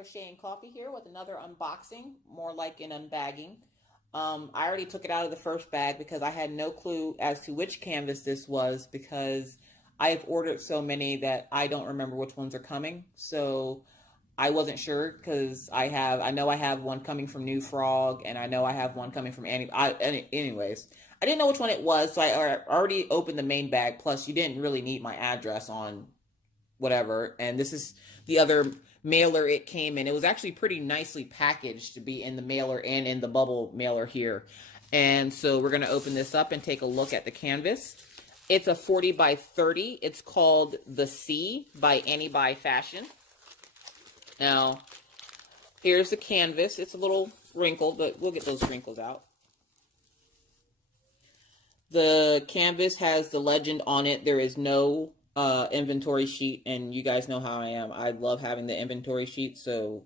Crochet and Coffee here with another unboxing, more like an unbagging. I already took it out of the first bag because I had no clue as to which canvas this was because I've ordered so many that I don't remember which ones are coming. So I wasn't sure because I know I have one coming from New Frog and I know I have one coming from anyways. I didn't know which one it was, so I already opened the main bag. Plus, you didn't really need my address on whatever. And this is the other mailer it came in. It was actually pretty nicely packaged to be in the mailer and in the bubble mailer here. And so we're going to open this up and take a look at the canvas. It's a 40 by 30. It's called The Sea by Annebuy Fashion. Now, here's the canvas. It's a little wrinkled, but we'll get those wrinkles out. The canvas has the legend on it. There is no inventory sheet, and you guys know how I am. I love having the inventory sheet, so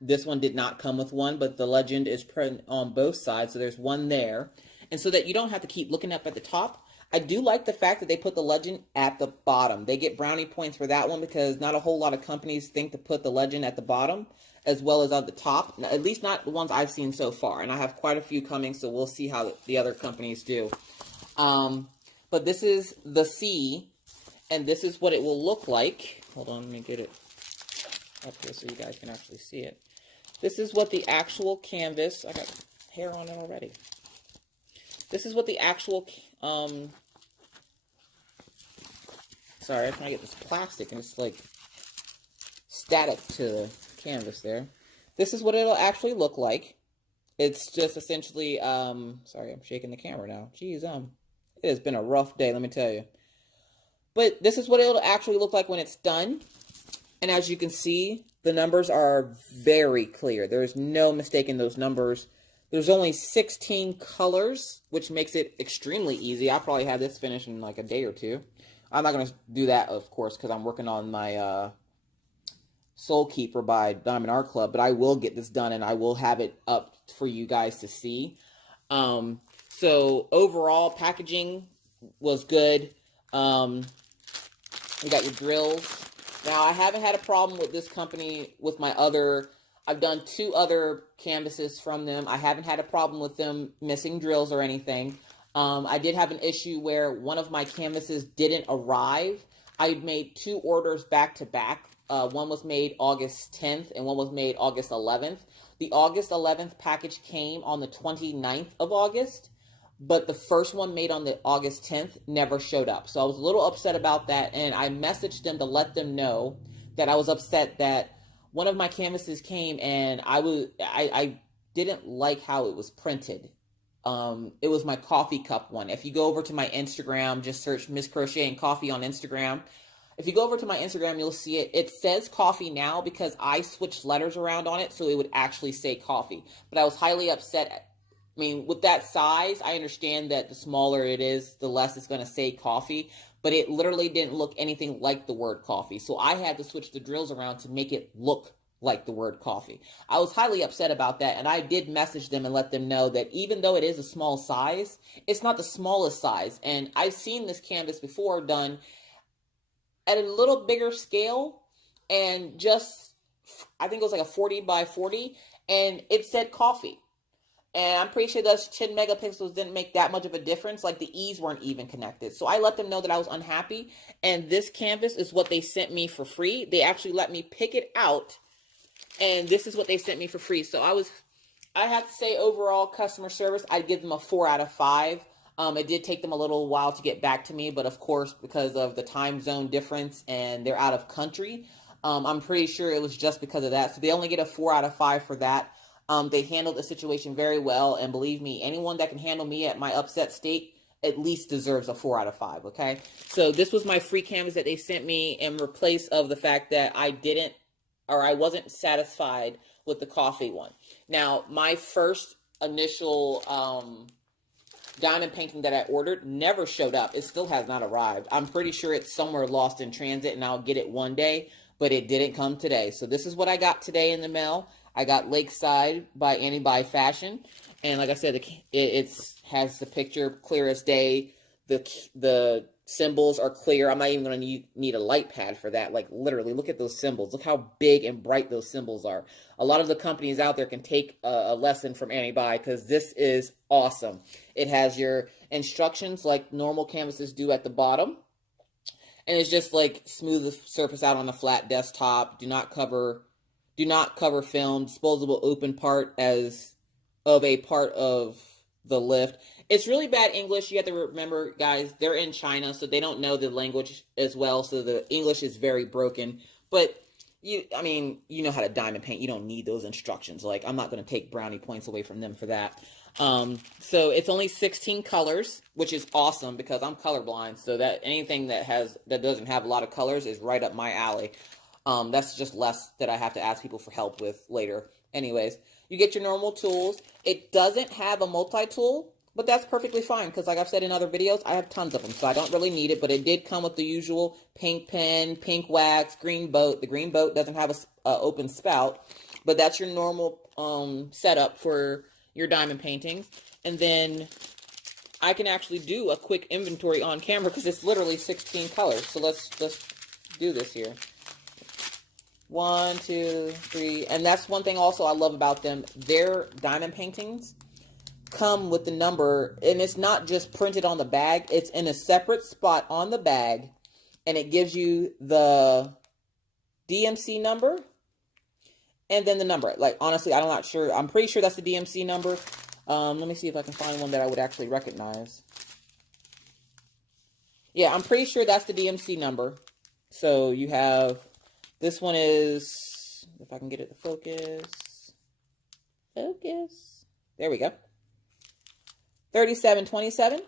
this one did not come with one, but the legend is present on both sides, so there's one there. And so that you don't have to keep looking up at the top, I do like the fact that they put the legend at the bottom. They get brownie points for that one because not a whole lot of companies think to put the legend at the bottom as well as at the top, at least not the ones I've seen so far. And I have quite a few coming, so we'll see how the other companies do. But this is The Sea, and this is what it will look like. Hold on, let me get it up here so you guys can actually see it. This is what the actual canvas, I got hair on it already. This is what the actual, sorry, I'm trying to get this plastic and it's like static to the canvas there. This is what it'll actually look like. It's just essentially, sorry, I'm shaking the camera now. Jeez, it has been a rough day, let me tell you. But this is what it'll actually look like when it's done. And as you can see, the numbers are very clear. There's no mistaking those numbers. There's only 16 colors, which makes it extremely easy. I'll probably have this finished in like a day or two. I'm not going to do that, of course, because I'm working on my Soul Keeper by Diamond Art Club. But I will get this done, and I will have it up for you guys to see. So overall, packaging was good. You got your drills. Now, I haven't had a problem with this company with my other... I've done 2 other canvases from them. I haven't had a problem with them missing drills or anything. I did have an issue where one of my canvases didn't arrive. I made 2 orders back to back. One was made August 10th and one was made August 11th. The August 11th package came on the 29th of August, but the first one made on the August 10th never showed up. So I was a little upset about that, and I messaged them to let them know that I was upset that one of my canvases came and I didn't like how it was printed. It was my coffee cup one. If you go over to my Instagram, just search Miss Crochet and Coffee on Instagram. If you go over to my Instagram, you'll see it. It says coffee now because I switched letters around on it so it would actually say coffee. But I was highly upset. I mean, with that size, I understand that the smaller it is, the less it's going to say coffee. But it literally didn't look anything like the word coffee. So I had to switch the drills around to make it look like the word coffee. I was highly upset about that. And I did message them and let them know that even though it is a small size, it's not the smallest size. And I've seen this canvas before done at a little bigger scale. And just, I think it was like a 40 by 40. And it said coffee. And I'm pretty sure those 10 megapixels didn't make that much of a difference. Like the E's weren't even connected. So I let them know that I was unhappy. And this canvas is what they sent me for free. They actually let me pick it out. And this is what they sent me for free. So I have to say overall customer service, I'd give them a 4 out of 5. It did take them a little while to get back to me. But of course, because of the time zone difference and they're out of country, I'm pretty sure it was just because of that. So they only get a 4 out of 5 for that. They handled the situation very well, and believe me, anyone that can handle me at my upset state at least deserves a 4 out of 5, okay? So this was my free canvas that they sent me in replace of the fact that I wasn't satisfied with the coffee one. Now, my first initial diamond painting that I ordered never showed up. It still has not arrived. I'm pretty sure it's somewhere lost in transit, and I'll get it one day, but it didn't come today. So this is what I got today in the mail. I got Lakeside by Annebuy Fashion. And like I said, it has the picture clear as day. The symbols are clear. I'm not even going to need a light pad for that. Like literally, look at those symbols. Look how big and bright those symbols are. A lot of the companies out there can take a lesson from Annebuy because this is awesome. It has your instructions like normal canvases do at the bottom. And it's just like smooth the surface out on a flat desktop. Do not cover film. Disposable open part as of a part of the lift. It's really bad English. You have to remember, guys, they're in China, so they don't know the language as well. So the English is very broken. But you know how to diamond paint. You don't need those instructions. Like, I'm not going to take brownie points away from them for that. So it's only 16 colors, which is awesome because I'm colorblind. So that anything that doesn't have a lot of colors is right up my alley. That's just less that I have to ask people for help with later. Anyways, you get your normal tools. It doesn't have a multi-tool, but that's perfectly fine because like I've said in other videos, I have tons of them, so I don't really need it, but it did come with the usual pink pen, pink wax, green boat. The green boat doesn't have a open spout, but that's your normal setup for your diamond paintings. And then I can actually do a quick inventory on camera because it's literally 16 colors. So let's do this here. 1, 2, 3, and that's one thing also I love about them. Their diamond paintings come with the number, and it's not just printed on the bag. It's in a separate spot on the bag, and it gives you the DMC number and then the number. Like, honestly, I'm not sure. I'm pretty sure that's the DMC number. Let me see if I can find one that I would actually recognize. Yeah, I'm pretty sure that's the DMC number. So you have, this one is, if I can get it to focus. Focus. There we go. 3727.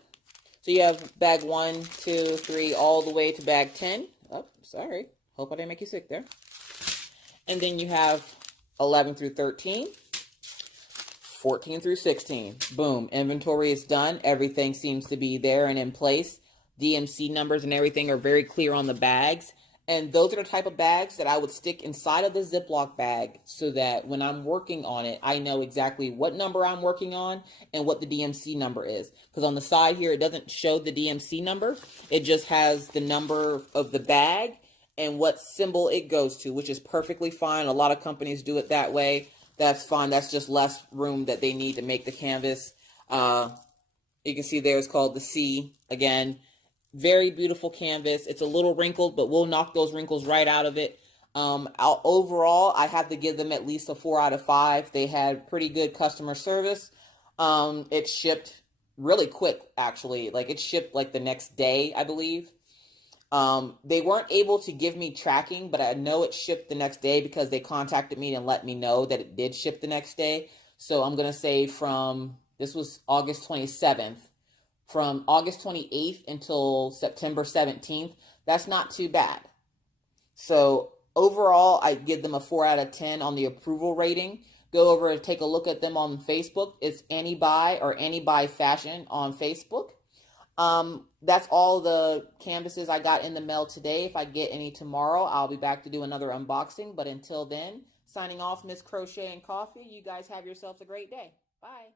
So you have bag 1, 2, 3, all the way to bag 10. Oh, sorry. Hope I didn't make you sick there. And then you have 11 through 13. 14 through 16. Boom. Inventory is done. Everything seems to be there and in place. DMC numbers and everything are very clear on the bags. And those are the type of bags that I would stick inside of the Ziploc bag so that when I'm working on it, I know exactly what number I'm working on and what the DMC number is. Because on the side here, it doesn't show the DMC number. It just has the number of the bag and what symbol it goes to, which is perfectly fine. A lot of companies do it that way. That's fine. That's just less room that they need to make the canvas. You can see there it's called the C again. Very beautiful canvas. It's a little wrinkled, but we'll knock those wrinkles right out of it. Overall, I have to give them at least a 4 out of 5. They had pretty good customer service. It shipped really quick, actually. Like, it shipped like the next day, I believe. They weren't able to give me tracking, but I know it shipped the next day because they contacted me and let me know that it did ship the next day. So I'm going to say this was August 27th. From August 28th until September 17th, that's not too bad. So overall, I give them a 4 out of 10 on the approval rating. Go over and take a look at them on Facebook. It's Annebuy or Annebuy Fashion on Facebook. That's all the canvases I got in the mail today. If I get any tomorrow, I'll be back to do another unboxing. But until then, signing off, Miss Crochet and Coffee. You guys have yourselves a great day. Bye.